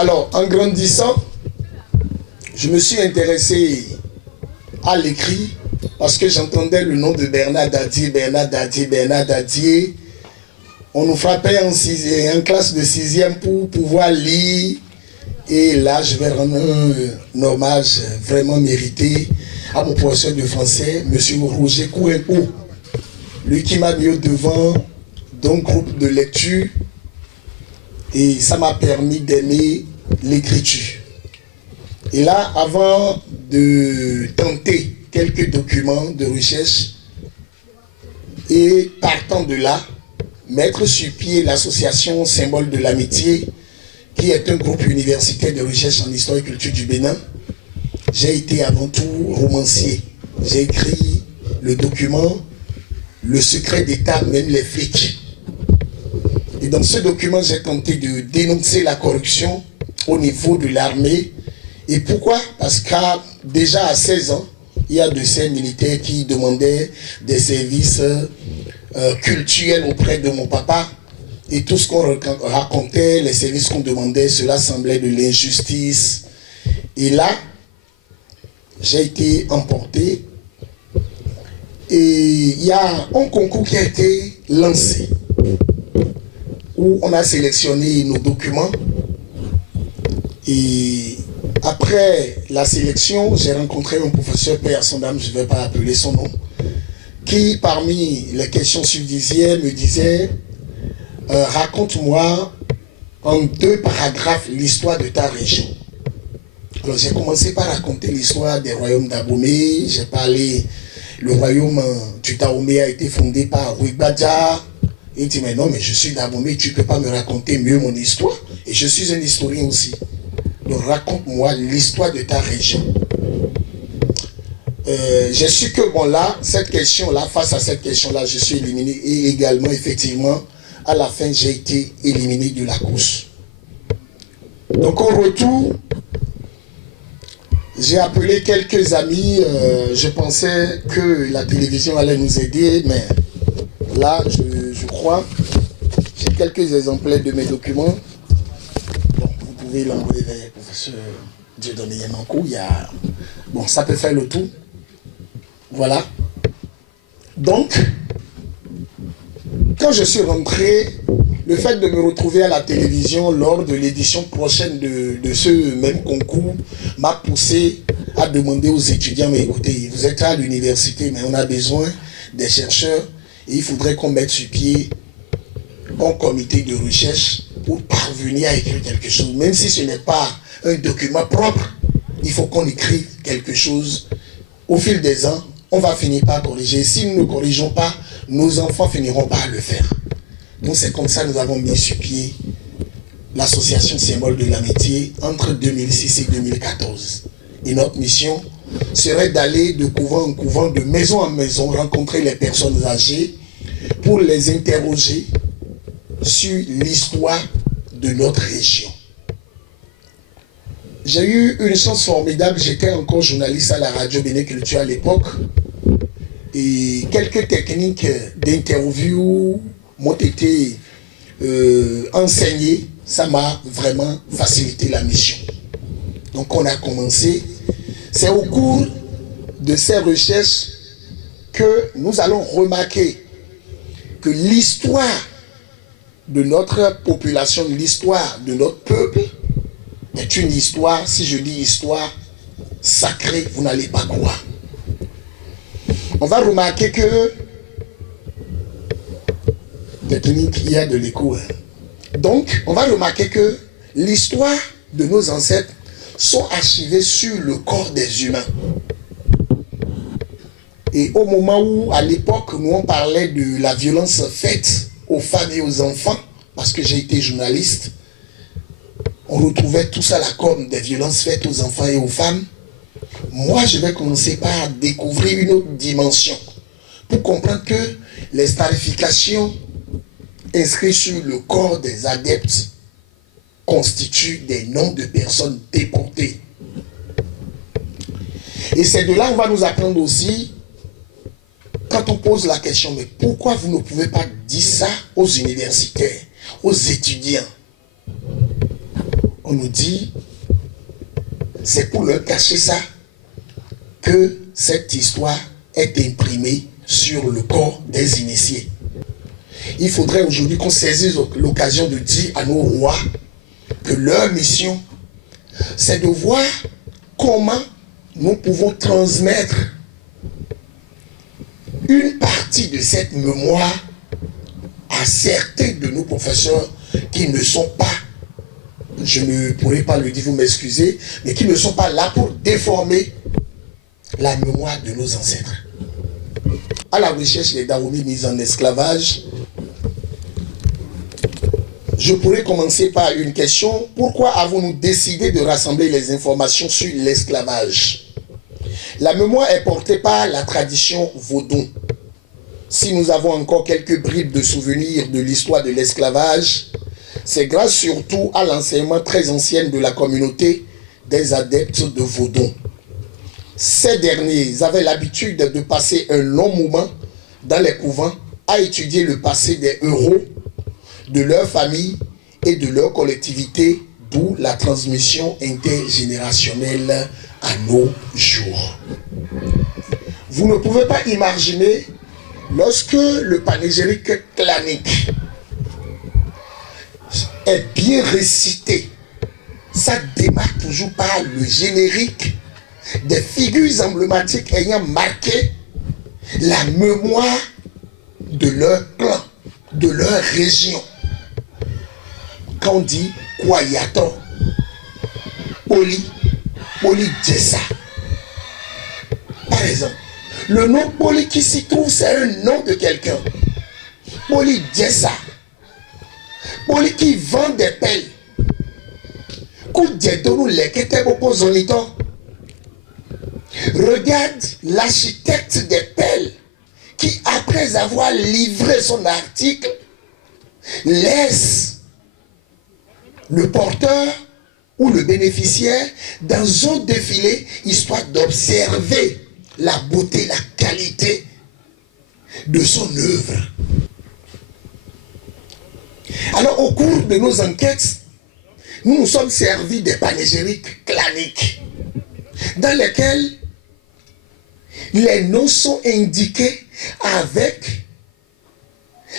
Alors, en grandissant, je me suis intéressé à l'écrit parce que j'entendais le nom de Bernard Dadier, Bernard Dadier, Bernard Dadier. On nous frappait en classe de 6e pour pouvoir lire. Et là, je vais rendre un hommage vraiment mérité à mon professeur de français, M. Roger Kouenko, lui qui m'a mis au devant d'un groupe de lecture. Et ça m'a permis d'aimer l'écriture. Et là, avant de tenter quelques documents de recherche, et partant de là, mettre sur pied l'association Symbole de l'Amitié, qui est un groupe universitaire de recherche en histoire et culture du Bénin, j'ai été avant tout romancier. J'ai écrit le document « Le secret d'État mène les flics ». Et dans ce document, j'ai tenté de dénoncer la corruption au niveau de l'armée. Et pourquoi? Parce qu'à déjà à 16 ans, il y a de ces militaires qui demandaient des services cultuels auprès de mon papa. Et tout ce qu'on racontait, les services qu'on demandait, cela semblait de l'injustice. Et là, j'ai été emporté. Et il y a un concours qui a été lancé, où on a sélectionné nos documents. Et après la sélection, j'ai rencontré un professeur, paix à son âme, je ne vais pas appeler son nom, qui parmi les questions subsidiaires me disait raconte-moi en 2 paragraphes l'histoire de ta région. Alors j'ai commencé par raconter l'histoire des royaumes d'Abomey. J'ai parlé, le royaume du Dahomey a été fondé par Rui Badja. Et il dit mais non, mais je suis d'Abomey, tu ne peux pas me raconter mieux mon histoire. Et je suis un historien aussi. Donc raconte-moi l'histoire de ta région. J'ai su que bon là, cette question-là, face à cette question-là, je suis éliminé. Et également, effectivement, à la fin, j'ai été éliminé de la course. Donc au retour, j'ai appelé quelques amis. Je pensais que la télévision allait nous aider, mais là, je crois, j'ai quelques exemplaires de mes documents. Bon, vous pouvez l'envoyer vers le professeur Dieudonné Yanankou. Bon, ça peut faire le tout. Voilà. Donc, quand je suis rentré, le fait de me retrouver à la télévision lors de l'édition prochaine de ce même concours m'a poussé à demander aux étudiants, mais écoutez, vous êtes à l'université, mais on a besoin des chercheurs et il faudrait qu'on mette sur pied un comité de recherche pour parvenir à écrire quelque chose. Même si ce n'est pas un document propre, il faut qu'on écrive quelque chose. Au fil des ans, on va finir par corriger. Si nous ne corrigeons pas, nos enfants finiront par le faire. Donc c'est comme ça que nous avons mis sur pied l'association Symbole de l'Amitié entre 2006 et 2014. Et notre mission serait d'aller de couvent en couvent, de maison en maison, rencontrer les personnes âgées pour les interroger sur l'histoire de notre région. J'ai eu une chance formidable, j'étais encore journaliste à la radio Bénin Culture à l'époque. Et quelques techniques d'interview m'ont été enseignées. Ça m'a vraiment facilité la mission. Donc on a commencé. C'est au cours de ces recherches que nous allons remarquer que l'histoire de notre population, l'histoire de notre peuple, est une histoire, si je dis histoire, sacrée, vous n'allez pas croire. On va remarquer que technique, il y a de l'écho. Donc, on va remarquer que l'histoire de nos ancêtres sont archivées sur le corps des humains. Et au moment où, à l'époque, nous on parlait de la violence faite aux femmes et aux enfants, parce que j'ai été journaliste, on retrouvait tout ça là comme des violences faites aux enfants et aux femmes. Moi, je vais commencer par découvrir une autre dimension pour comprendre que les starifications inscrites sur le corps des adeptes constituent des noms de personnes déportées. Et c'est de là qu'on va nous apprendre aussi, quand on pose la question, mais pourquoi vous ne pouvez pas dire ça aux universitaires, aux étudiants? on nous dit, c'est pour leur cacher ça que cette histoire est imprimée sur le corps des initiés. Il faudrait aujourd'hui qu'on saisisse l'occasion de dire à nos rois que leur mission, c'est de voir comment nous pouvons transmettre une partie de cette mémoire à certains de nos professeurs qui ne sont pas, je ne pourrais pas le dire, vous m'excusez, mais qui ne sont pas là pour déformer la mémoire de nos ancêtres. À la recherche des Dahomey mis en esclavage, je pourrais commencer par une question. Pourquoi avons-nous décidé de rassembler les informations sur l'esclavage? La mémoire est portée par la tradition vaudon. Si nous avons encore quelques bribes de souvenirs de l'histoire de l'esclavage, c'est grâce surtout à l'enseignement très ancien de la communauté des adeptes de Vaudon. Ces derniers avaient l'habitude de passer un long moment dans les couvents à étudier le passé des héros, de leur famille et de leur collectivité, d'où la transmission intergénérationnelle à nos jours. Vous ne pouvez pas imaginer, lorsque le panégyrique clanique est bien récité, ça démarre toujours par le générique des figures emblématiques ayant marqué la mémoire de leur clan, de leur région. Quand on dit Kwayato, Poli Djessa, par exemple, le nom Poli qui s'y trouve, c'est un nom de quelqu'un. Poli Djessa, Poli qui vend des pelles. Regarde l'architecte des pelles qui, après avoir livré son article, laisse le porteur ou le bénéficiaire dans un défilé, histoire d'observer la beauté, la qualité de son œuvre. Alors, au cours de nos enquêtes, nous nous sommes servis des panégyriques claniques, dans lesquels les noms sont indiqués avec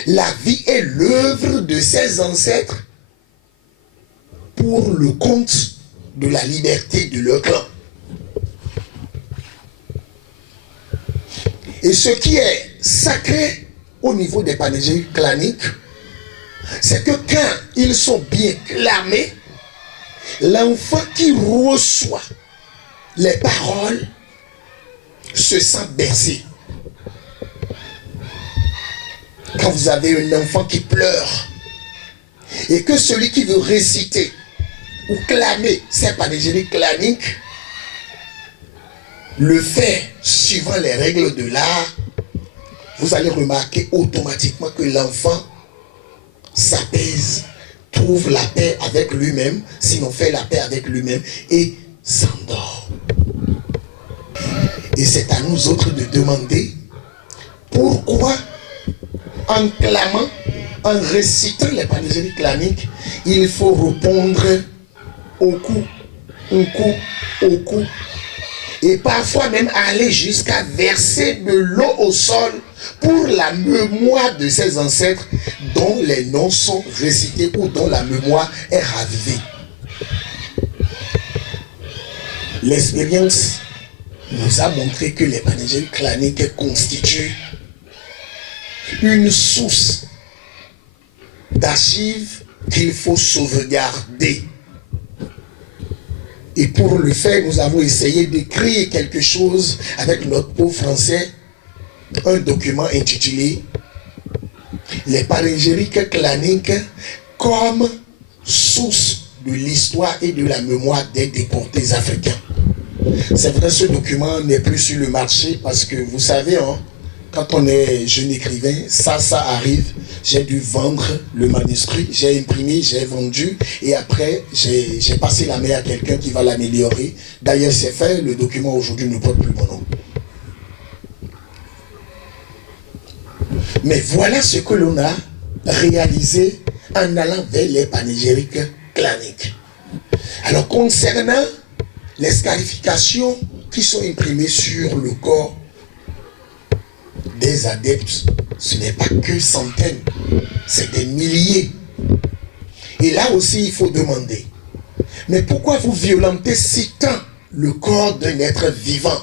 la vie et l'œuvre de ses ancêtres pour le compte de la liberté de leur clan. Et ce qui est sacré au niveau des panégyriques claniques, c'est que quand ils sont bien clamés, l'enfant qui reçoit les paroles se sent bercé. Quand vous avez un enfant qui pleure et que celui qui veut réciter ou clamer ces panégyriques claniques le fait suivant les règles de l'art, vous allez remarquer automatiquement que l'enfant s'apaise, trouve la paix avec lui-même, sinon fait la paix avec lui-même et s'endort. Et c'est à nous autres de demander pourquoi, en clamant, en récitant les panégyriques claniques, il faut répondre au coup, au coup, et parfois même aller jusqu'à verser de l'eau au sol pour la mémoire de ses ancêtres dont les noms sont récités ou dont la mémoire est ravivée. L'expérience nous a montré que les panégyriques claniques constituent une source d'archives qu'il faut sauvegarder. Et pour le faire, nous avons essayé d'écrire quelque chose avec notre pauvre français, un document intitulé « Les panégyriques claniques comme source de l'histoire et de la mémoire des déportés africains ». C'est vrai, ce document n'est plus sur le marché parce que vous savez, hein, quand on est jeune écrivain, ça arrive. J'ai dû vendre le manuscrit, j'ai imprimé, j'ai vendu et après j'ai passé la main à quelqu'un qui va l'améliorer. D'ailleurs c'est fait, le document aujourd'hui ne porte plus mon nom. Mais voilà ce que l'on a réalisé en allant vers les panégyriques claniques. Alors, concernant les scarifications qui sont imprimées sur le corps des adeptes, ce n'est pas que centaines, c'est des milliers. Et là aussi, il faut demander, mais pourquoi vous violentez si tant le corps d'un être vivant?